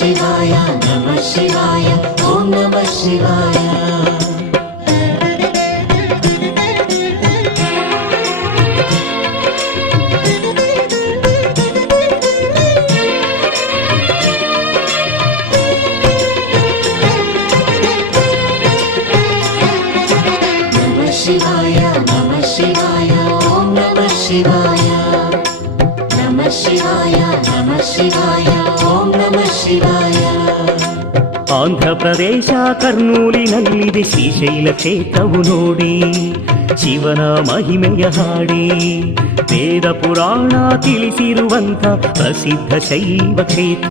ಶಿವಾಯ ನಮಃ ಶಿವಾಯ ಓಂ ನಮಃ ಶಿವಾಯ. ಶಿವಾಯ ನಮಃ ಶಿವಾಯ ಓಂ ನಮಃ ಶಿವಾಯ. ನಮಃ ಶಿವಾಯ ನಮಃ ಶಿವಾಯ ಓಂ ನಮಃ ಶಿವಾಯ. ಆಂಧ್ರಪ್ರದೇಶ ಕರ್ನೂಲಿನಲ್ಲಿದೆ ಶ್ರೀಶೈಲ ಕ್ಷೇತ್ರವು ನೋಡಿ, ಶಿವನ ಮಹಿಮೆಯ ಹಾಡಿ ವೇದ ಪುರಾಣ ತಿಳಿಸಿರುವಂಥ ಪ್ರಸಿದ್ಧ ಶೈವ ಕ್ಷೇತ್ರ.